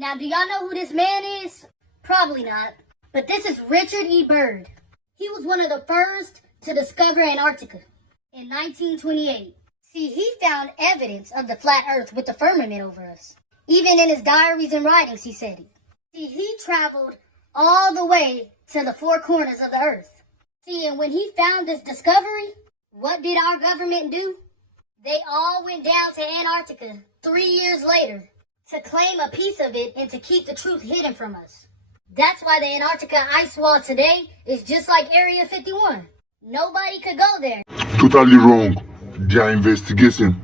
Now, do y'all know who this man is? Probably not. But this is Richard E. Byrd. He was one of the first to discover Antarctica in 1928. See, he found evidence of the flat earth with the firmament over us. Even in his diaries and writings, he said it. See, he traveled all the way to the four corners of the earth. See, and when he found this discovery, what did our government do? They all went down to Antarctica 3 years later to claim a piece of it and to keep the truth hidden from us. That's why the Antarctica ice wall today is just like Area 51. Nobody could go there. Totally wrong. They are investigating.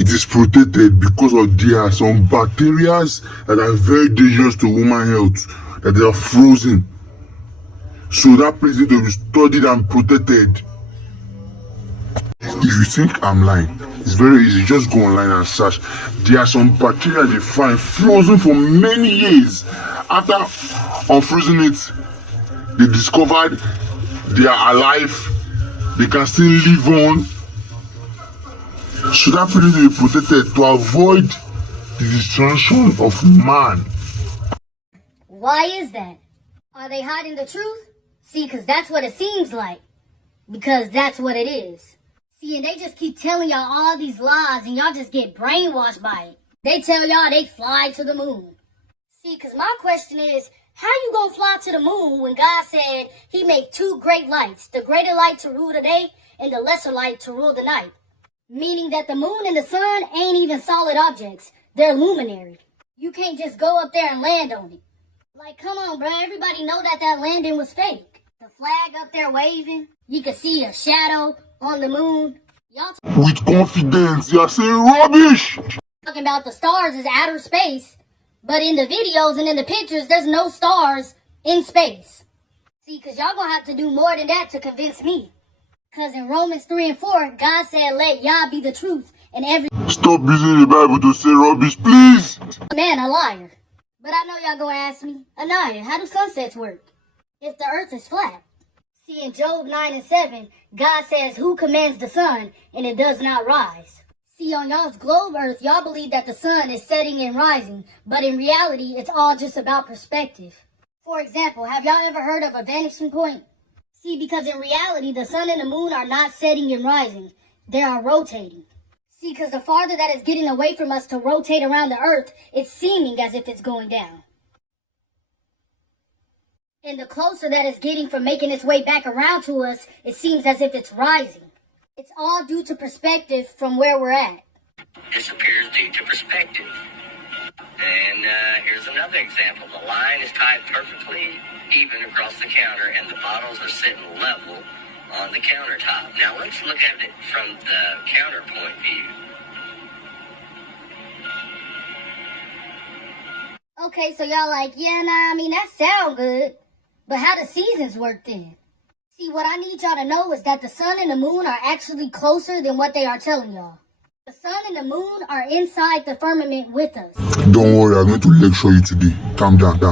It is protected because of there are some bacteria that are very dangerous to human health, that they are frozen. So that place needs to be studied and protected. If you think I'm lying, it's very easy. Just go online and search. There are some bacteria they find frozen for many years. After unfreezing it, they discovered they are alive. They can still live on. So that place needs to be protected to avoid the destruction of man. Why is that? Are they hiding the truth? See, because that's what it seems like. Because that's what it is. See, and they just keep telling y'all all these lies and y'all just get brainwashed by it. They tell y'all they fly to the moon. See, because my question is, how you gonna fly to the moon when God said he made two great lights, the greater light to rule the day and the lesser light to rule the night? Meaning that the moon and the sun ain't even solid objects. They're luminary. You can't just go up there and land on it. Like, come on, bro. Everybody know that landing was fake. The flag up there waving. You could see a shadow on the moon. Y'all With confidence, you are saying rubbish. talking about the stars is outer space. But in the videos and in the pictures, there's no stars in space. See, because y'all gonna have to do more than that to convince me. Because in Romans 3 and 4, God said, let Yah be the truth and every Stop using the Bible to say rubbish, please. man a liar. But I know y'all gonna ask me, Anaya, how do sunsets work if the earth is flat? See, in Job 9 and 7, God says, who commands the sun and it does not rise? See, on y'all's globe earth, y'all believe that the sun is setting and rising, but in reality, it's all just about perspective. For example, have y'all ever heard of a vanishing point? See, because in reality, the sun and the moon are not setting and rising. They are rotating. See, because the farther that is getting away from us to rotate around the earth, it's seeming as if it's going down. And the closer that it's getting from making its way back around to us, it seems as if it's rising. It's all due to perspective from where we're at. This appears due to perspective. And here's another example. The line is tied perfectly even across the counter, and the bottles are sitting level on the countertop. Now let's look at it from the counterpoint view. Okay, so y'all like, yeah, nah, I mean, that sound good. But how do seasons work then? See, what I need y'all to know is that the sun and the moon are actually closer than what they are telling y'all. The sun and the moon are inside the firmament with us. Don't worry, I'm going to lecture you today. Calm down.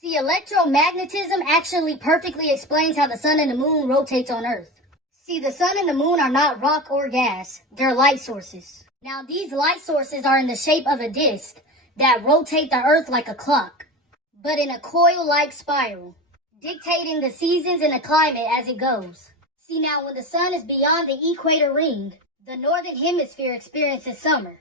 See, electromagnetism actually perfectly explains how the sun and the moon rotates on Earth. See, the sun and the moon are not rock or gas. They're light sources. Now, these light sources are in the shape of a disk that rotate the Earth like a clock, but in a coil-like spiral, dictating the seasons and the climate as it goes. See, now when the sun is beyond the equator ring, the northern hemisphere experiences summer,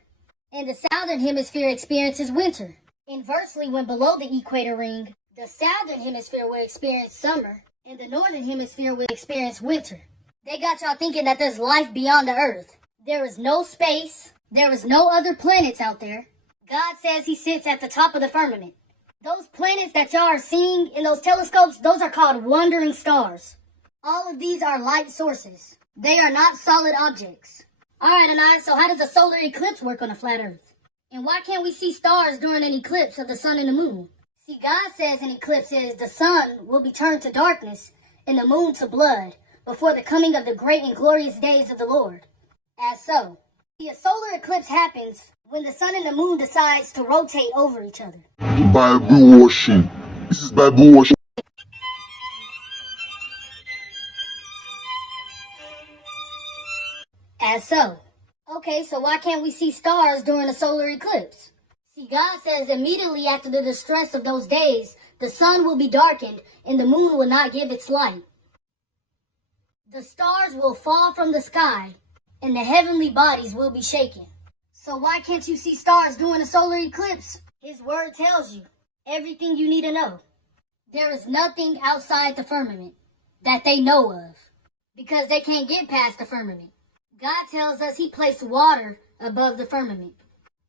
and the southern hemisphere experiences winter. Inversely, when below the equator ring, the southern hemisphere will experience summer, and the northern hemisphere will experience winter. They got y'all thinking that there's life beyond the Earth. There is no space. There is no other planets out there. God says he sits at the top of the firmament. Those planets that y'all are seeing in those telescopes, those are called wandering stars. All of these are light sources. They are not solid objects. Alright, Anaya, so how does a solar eclipse work on a flat Earth? And why can't we see stars during an eclipse of the sun and the moon? See, God says in eclipses the sun will be turned to darkness and the moon to blood before the coming of the great and glorious days of the Lord. As so, see, a solar eclipse happens when the sun and the moon decides to rotate over each other. Bible washing. This is Bible washing. As so. Okay, so why can't we see stars during a solar eclipse? See, God says immediately after the distress of those days, the sun will be darkened and the moon will not give its light. The stars will fall from the sky and the heavenly bodies will be shaken. So why can't you see stars during a solar eclipse? His word tells you everything you need to know. There is nothing outside the firmament that they know of because they can't get past the firmament. God tells us he placed water above the firmament.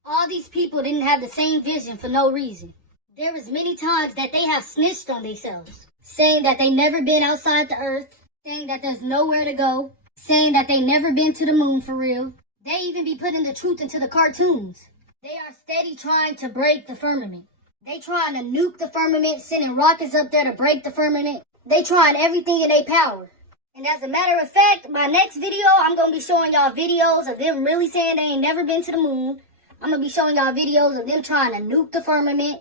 All these people didn't have the same vision for no reason. There is many times that they have snitched on themselves, saying that they never been outside the earth, saying that there's nowhere to go, saying that they never been to the moon for real. They even be putting the truth into the cartoons. They are steady trying to break the firmament. They trying to nuke the firmament, sending rockets up there to break the firmament. They trying everything in their power. And as a matter of fact, my next video, I'm going to be showing y'all videos of them really saying they ain't never been to the moon. I'm going to be showing y'all videos of them trying to nuke the firmament,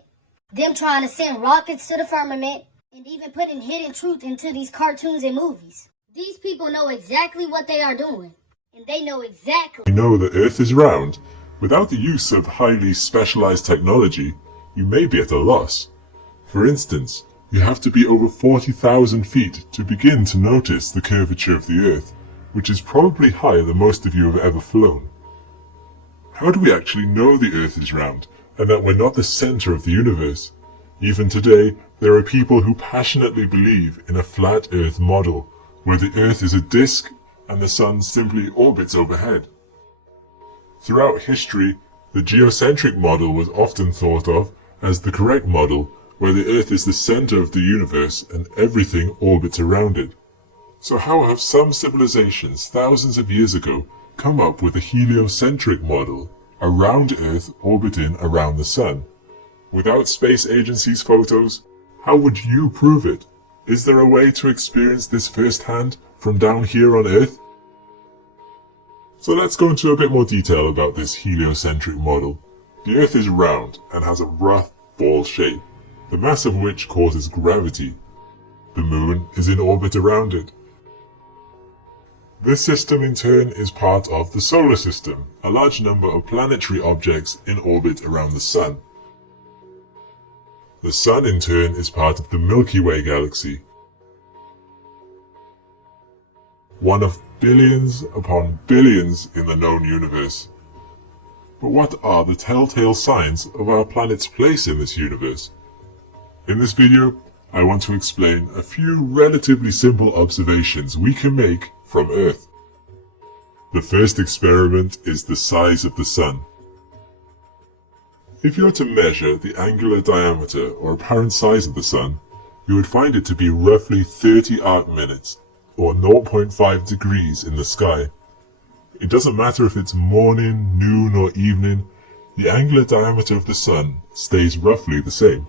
them trying to send rockets to the firmament, and even putting hidden truth into these cartoons and movies. These people know exactly what they are doing, and they know exactly. We know the Earth is round. Without the use of highly specialized technology, you may be at a loss. For instance, you have to be over 40,000 feet to begin to notice the curvature of the Earth, which is probably higher than most of you have ever flown. How do we actually know the Earth is round, and that we're not the center of the universe? Even today, there are people who passionately believe in a flat Earth model, where the Earth is a disk and the Sun simply orbits overhead. Throughout history, the geocentric model was often thought of as the correct model, where the Earth is the center of the universe and everything orbits around it. So how have some civilizations thousands of years ago come up with a heliocentric model, a round Earth orbiting around the Sun? Without space agencies' photos, how would you prove it? Is there a way to experience this firsthand from down here on Earth? So let's go into a bit more detail about this heliocentric model. The Earth is round and has a rough ball shape, the mass of which causes gravity. The Moon is in orbit around it. This system in turn is part of the solar system, a large number of planetary objects in orbit around the Sun. The Sun in turn is part of the Milky Way galaxy, one of billions upon billions in the known universe. But what are the telltale signs of our planet's place in this universe? In this video, I want to explain a few relatively simple observations we can make from Earth. The first experiment is the size of the Sun. If you were to measure the angular diameter or apparent size of the Sun, you would find it to be roughly 30 arc minutes, or 0.5 degrees in the sky. It doesn't matter if it's morning, noon, or evening, the angular diameter of the Sun stays roughly the same.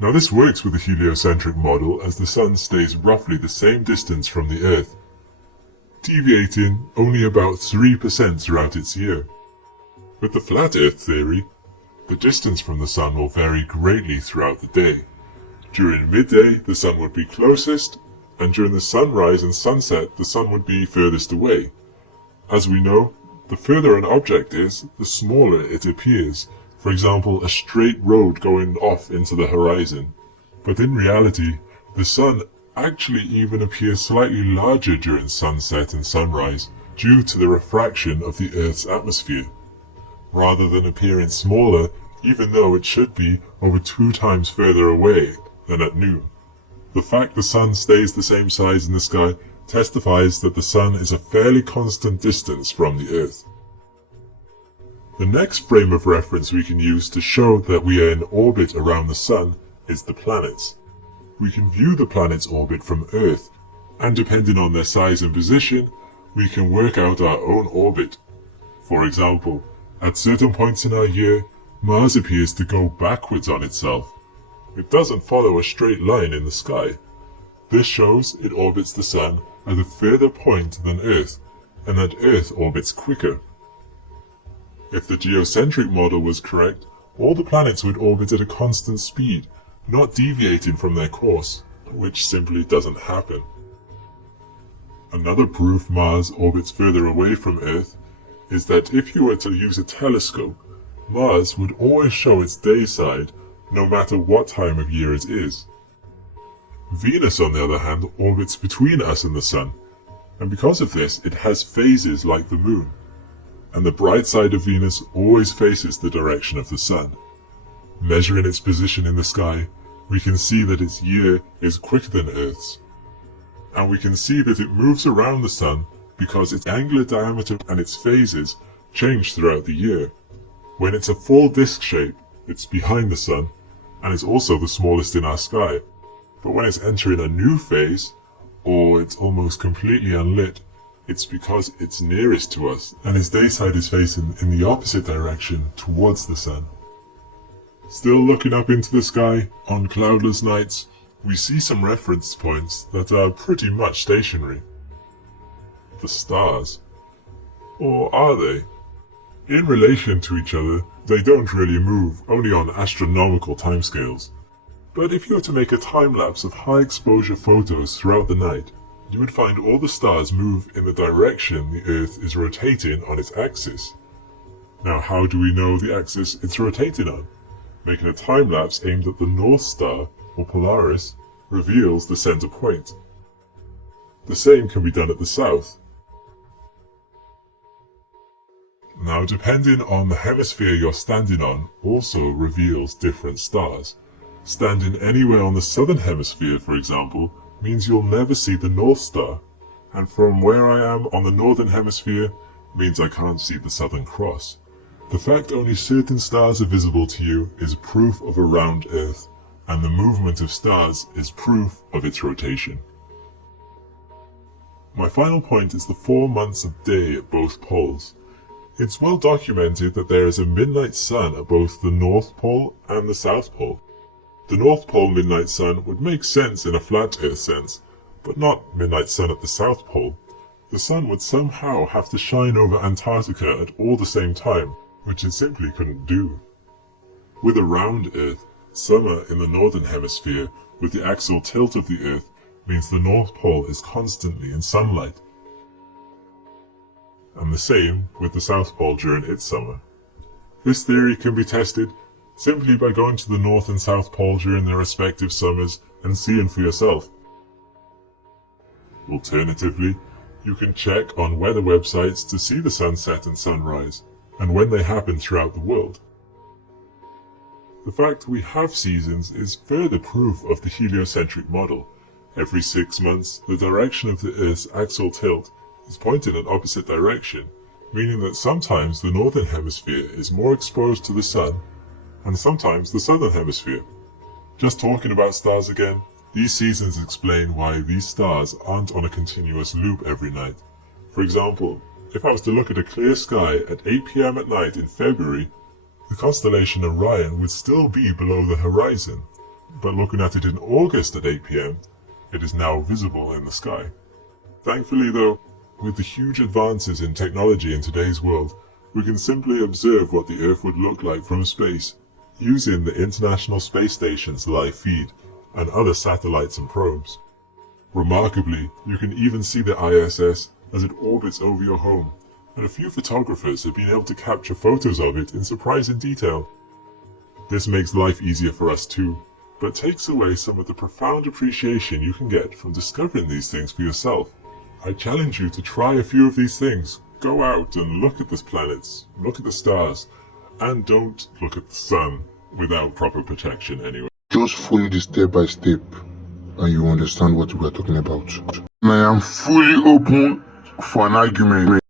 Now this works with the heliocentric model, as the Sun stays roughly the same distance from the Earth, deviating only about 3% throughout its year. With the flat Earth theory, the distance from the Sun will vary greatly throughout the day. During midday, the Sun would be closest, and during the sunrise and sunset, the Sun would be furthest away. As we know, the further an object is, the smaller it appears. For example, a straight road going off into the horizon. But in reality, the Sun actually even appears slightly larger during sunset and sunrise due to the refraction of the Earth's atmosphere, rather than appearing smaller, even though it should be over 2 times further away than at noon. The fact the Sun stays the same size in the sky testifies that the Sun is a fairly constant distance from the Earth. The next frame of reference we can use to show that we are in orbit around the Sun is the planets. We can view the planets' orbit from Earth, and depending on their size and position, we can work out our own orbit. For example, at certain points in our year, Mars appears to go backwards on itself. It doesn't follow a straight line in the sky. This shows it orbits the Sun at a further point than Earth, and that Earth orbits quicker. If the geocentric model was correct, all the planets would orbit at a constant speed, not deviating from their course, which simply doesn't happen. Another proof Mars orbits further away from Earth is that if you were to use a telescope Mars would always show its day side, no matter what time of year it is. Venus, on the other hand, orbits between us and the Sun, and because of this, it has phases like the Moon, and the bright side of Venus always faces the direction of the Sun. Measuring its position in the sky, we can see that its year is quicker than Earth's, and we can see that it moves around the Sun because its angular diameter and its phases change throughout the year. When it's a full disk shape, it's behind the Sun, and is also the smallest in our sky. But when it's entering a new phase, or it's almost completely unlit, it's because it's nearest to us, and its day side is facing in the opposite direction towards the Sun. Still looking up into the sky, on cloudless nights, we see some reference points that are pretty much stationary. The stars. Or are they? In relation to each other, they don't really move, only on astronomical timescales. But if you were to make a time-lapse of high-exposure photos throughout the night, you would find all the stars move in the direction the Earth is rotating on its axis. Now, how do we know the axis it's rotating on? Making a time-lapse aimed at the North Star, or Polaris, reveals the center point. The same can be done at the south. Now, depending on the hemisphere you're standing on also reveals different stars. Standing anywhere on the southern hemisphere, for example, means you'll never see the North Star, and from where I am on the northern hemisphere means I can't see the Southern Cross. The fact only certain stars are visible to you is proof of a round Earth, and the movement of stars is proof of its rotation. My final point is the 4 months of day at both poles. It's well documented that there is a midnight sun at both the North Pole and the South Pole. The North Pole midnight sun would make sense in a flat Earth sense, but not midnight sun at the South Pole. The sun would somehow have to shine over Antarctica at all the same time, which it simply couldn't do. With a round Earth, summer in the northern hemisphere with the axial tilt of the Earth means the North Pole is constantly in sunlight. And the same with the South Pole during its summer. This theory can be tested simply by going to the North and South Pole during their respective summers and seeing for yourself. Alternatively, you can check on weather websites to see the sunset and sunrise, and when they happen throughout the world. The fact we have seasons is further proof of the heliocentric model. Every 6 months, the direction of the Earth's axial tilt is pointed in opposite direction, meaning that sometimes the northern hemisphere is more exposed to the sun, and sometimes the southern hemisphere. Just talking about stars again, these seasons explain why these stars aren't on a continuous loop every night. For example, if I was to look at a clear sky at 8 PM at night in February, the constellation Orion would still be below the horizon, but looking at it in August at 8 PM, it is now visible in the sky. Thankfully though, with the huge advances in technology in today's world, we can simply observe what the Earth would look like from space, using the International Space Station's live feed and other satellites and probes. Remarkably, you can even see the ISS as it orbits over your home, and a few photographers have been able to capture photos of it in surprising detail. This makes life easier for us too, but takes away some of the profound appreciation you can get from discovering these things for yourself. I challenge you to try a few of these things. Go out and look at the planets, look at the stars, and don't look at the sun without proper protection anyway. Just follow the step by step and you understand what we are talking about. And I am fully open for an argument.